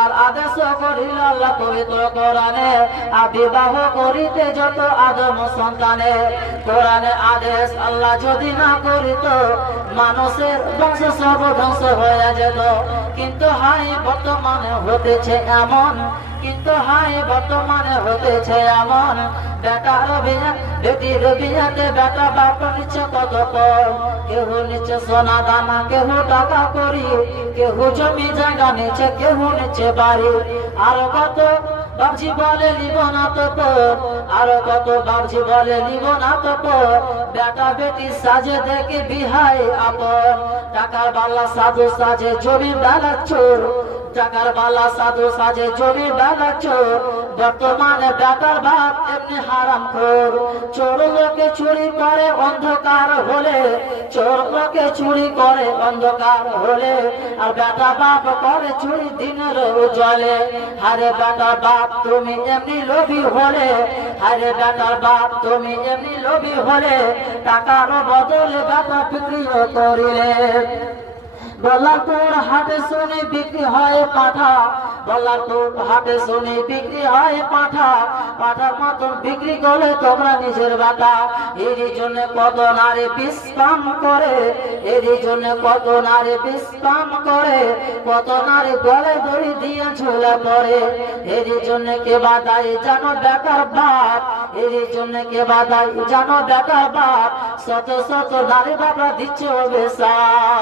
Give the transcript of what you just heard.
আর আদেশ করিল আল্লাহ পবিত্র কোরআনে, আর বিবাহ করিতে যত আদম সন্তানে। কোরআনে আদেশ আল্লাহ যদি না করিত, মানুষের বংশ সর্বধ্বংস হয়ে যেত। কিন্তু হাই, বর্তমানে হতেছে এমন কিন্তু হাই বর্তমানে হতেছে এমন। বেটার অভিযান বেটির অভিযানে বেটা বাপ নিচ্ছে কত কম। কেহ নিচ্ছে সোনা দানা, কেহ টাকা করি। কেহ জমি জায়গা নিচ্ছে, কেহ নিচ্ছে বাড়ি। আর কত বাবজি বলে নিব না তো পর। আর কত বাবজি বলে নিব না তো বেটা বেটি সাজে দেখে বিহাই আপন। টাকার বাল্লা সাধু সাজে জমি বেলা চোর। টাকার বালা সাধু সাজে জমি বেলা চোর। বর্তমানে বেটার বাপ এমনি হারাম খোর। চোর লোকে চুরি করে অন্ধকার হলে। চোর লোকে চুরি করে অন্ধকার হলে। আর বেটা বাপ করে চুরি দিনের জলে। হারে বেটা বাপ তুমি এমনি লোভি হলে, আরে বেটার বাপ, তুমি এমনি লোভি হলে, টাকার বদলে বেটা বিক্রি করিলে। বলা তোর হাতে শুনে বিক্রি হয় পাঠা বল্লারপুর হাটে শুনে বিক্রি হয় পাঠা, পাঠার মতন বিক্রি করলে তোমরা নিজের বাটা। এরই জন্য কত নারী বিশ্রাম করে, এরই জন্য কত নারী বিশ্রাম করে, কত নারী গলে দড়ি দিয়ে ঝুলে পড়ে। এরই জন্য কে বাদাই জানো বেকার বাপ, এরই জন্য কে বাদাই জানো বেকার বাপ। শত শত নারী বাবা দিচ্ছে